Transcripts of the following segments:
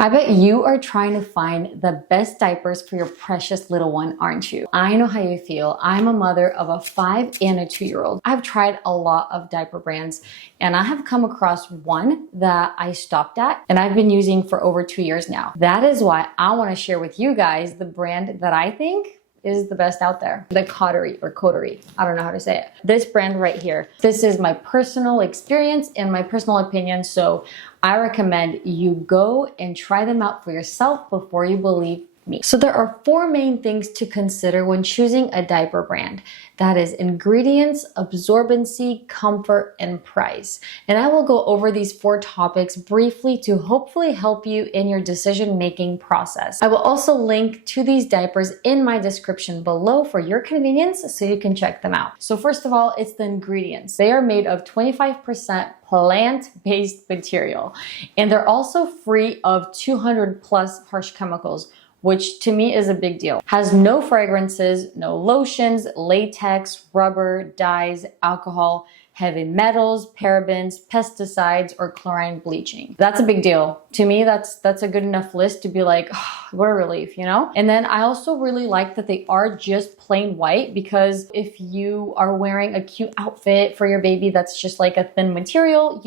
I bet you are trying to find the best diapers for your precious little one, aren't you? I know how you feel. I'm a mother of a 5 and a 2-year-old. I've tried a lot of diaper brands and I have come across one that I stopped at and I've been using for over 2 years now. That is why I want to share with you guys the brand that I think is the best out there. The Coterie. I don't know how to say it. This brand right here. This is my personal experience and my personal opinion. So I recommend you go and try them out for yourself before you believe me. So there are 4 main things to consider when choosing a diaper brand. That is ingredients, absorbency, comfort, and price. And I will go over these 4 topics briefly to hopefully help you in your decision-making process. I will also link to these diapers in my description below for your convenience so you can check them out. So first of all, it's the ingredients. They are made of 25% plant-based material, and they're also free of 200 plus harsh chemicals, which to me is a big deal. Has no fragrances, no lotions, latex, rubber, dyes, alcohol, heavy metals, parabens, pesticides, or chlorine bleaching. That's a big deal. To me, that's a good enough list to be like, oh, what a relief, you know? And then I also really like that they are just plain white, because if you are wearing a cute outfit for your baby that's just like a thin material,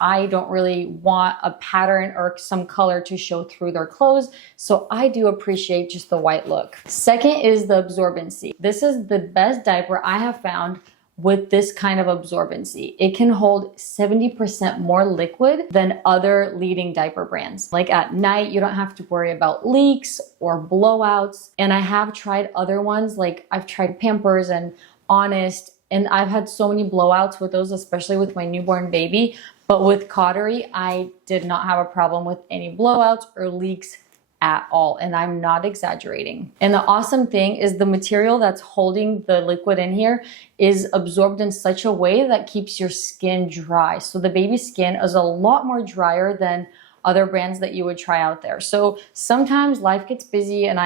I don't really want a pattern or some color to show through their clothes. So I do appreciate just the white look. Second is the absorbency. This is the best diaper I have found with this kind of absorbency. It can hold 70% more liquid than other leading diaper brands. Like at night, you don't have to worry about leaks or blowouts. And I have tried other ones, like I've tried Pampers and Honest, and I've had so many blowouts with those, especially with my newborn baby. But with Coterie, I did not have a problem with any blowouts or leaks at all, and I'm not exaggerating. And the awesome thing is the material that's holding the liquid in here is absorbed in such a way that keeps your skin dry. So the baby skin is a lot more drier than other brands that you would try out there. So sometimes life gets busy and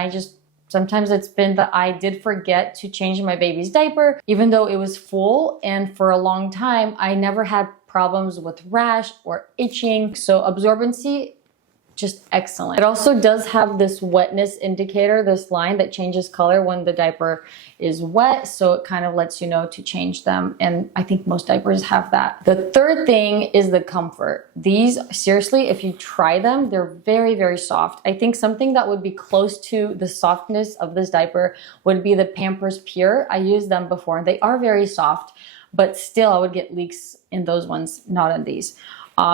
sometimes it's been that I did forget to change my baby's diaper, even though it was full, and for a long time, I never had problems with rash or itching. So absorbency, just excellent. It also does have this wetness indicator, this line that changes color when the diaper is wet. So it kind of lets you know to change them. And I think most diapers have that. The third thing is the comfort. These, seriously, if you try them, they're very, very soft. I think something that would be close to the softness of this diaper would be the Pampers Pure. I used them before and they are very soft, but still I would get leaks in those ones, not in these.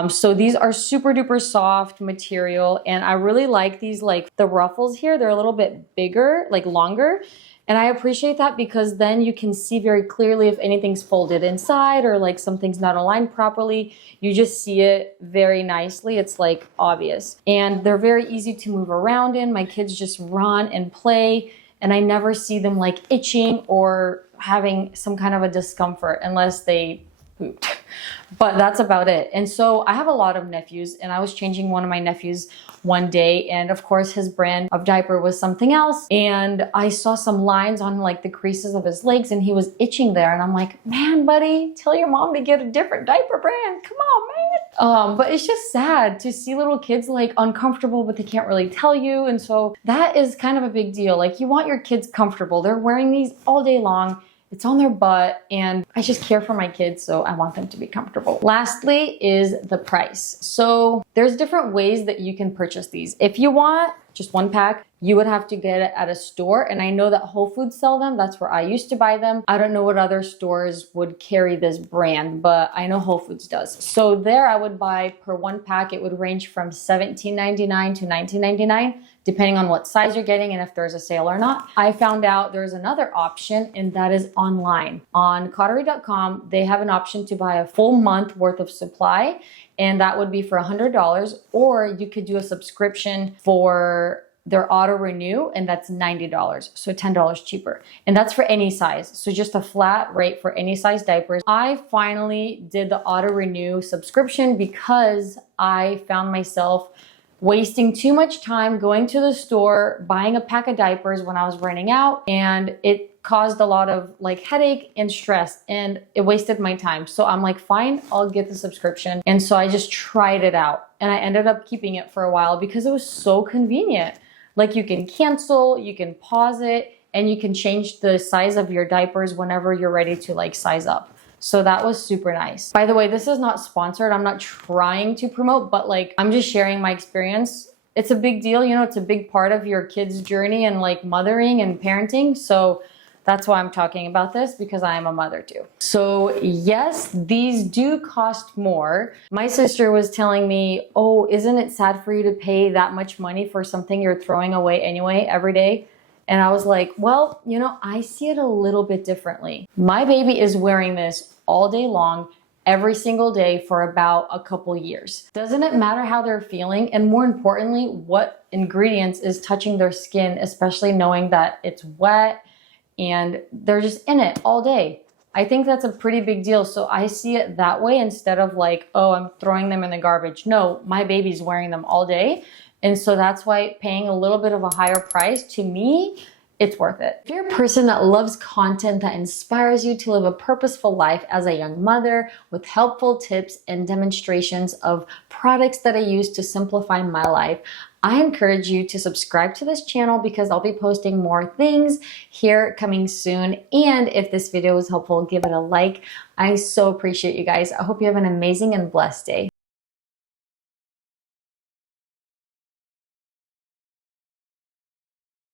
So these are super duper soft material, and I really like these, like the ruffles here, they're a little bit bigger, like longer. And I appreciate that because then you can see very clearly if anything's folded inside or like something's not aligned properly. You just see it very nicely. It's like obvious. And they're very easy to move around in. My kids just run and play, and I never see them like itching or having some kind of a discomfort unless they pooped. But that's about it. And so I have a lot of nephews, and I was changing one of my nephews one day, and of course his brand of diaper was something else, and I saw some lines on like the creases of his legs and he was itching there, and I'm like, man, buddy, tell your mom to get a different diaper brand, come on, man. But it's just sad to see little kids like uncomfortable, but they can't really tell you. And so that is kind of a big deal. Like, you want your kids comfortable. They're wearing these all day long. It's on their butt, and I just care for my kids, so I want them to be comfortable. Lastly is the price. So there's different ways that you can purchase these. If you want just 1 pack, you would have to get it at a store, and I know that Whole Foods sell them. That's where I used to buy them. I don't know what other stores would carry this brand, but I know Whole Foods does. So there I would buy per 1 pack. It would range from $17.99 to $19.99, depending on what size you're getting and if there's a sale or not. I found out there's another option, and that is online. On Coterie.com, they have an option to buy a full month worth of supply, and that would be for $100, or you could do a subscription for their auto renew, and that's $90, so $10 cheaper. And that's for any size, so just a flat rate for any size diapers. I finally did the auto renew subscription because I found myself wasting too much time going to the store, buying a pack of diapers when I was running out, and it caused a lot of like headache and stress, and it wasted my time. So I'm like, fine, I'll get the subscription. And so I just tried it out, and I ended up keeping it for a while because it was so convenient. Like you can cancel, you can pause it, and you can change the size of your diapers whenever you're ready to like size up. So that was super nice. By the way, this is not sponsored. I'm not trying to promote, but like I'm just sharing my experience. It's a big deal, you know, it's a big part of your kid's journey and like mothering and parenting. So that's why I'm talking about this, because I am a mother too. So yes, these do cost more. My sister was telling me, oh, isn't it sad for you to pay that much money for something you're throwing away anyway every day? And I was like, well, you know, I see it a little bit differently. My baby is wearing this all day long, every single day for about a couple years. Doesn't it matter how they're feeling? And more importantly, what ingredients is touching their skin, especially knowing that it's wet and they're just in it all day. I think that's a pretty big deal. So I see it that way instead of like, oh, I'm throwing them in the garbage. No, my baby's wearing them all day. And so that's why paying a little bit of a higher price, to me, it's worth it. If you're a person that loves content that inspires you to live a purposeful life as a young mother with helpful tips and demonstrations of products that I use to simplify my life, I encourage you to subscribe to this channel because I'll be posting more things here coming soon. And if this video was helpful, give it a like. I so appreciate you guys. I hope you have an amazing and blessed day.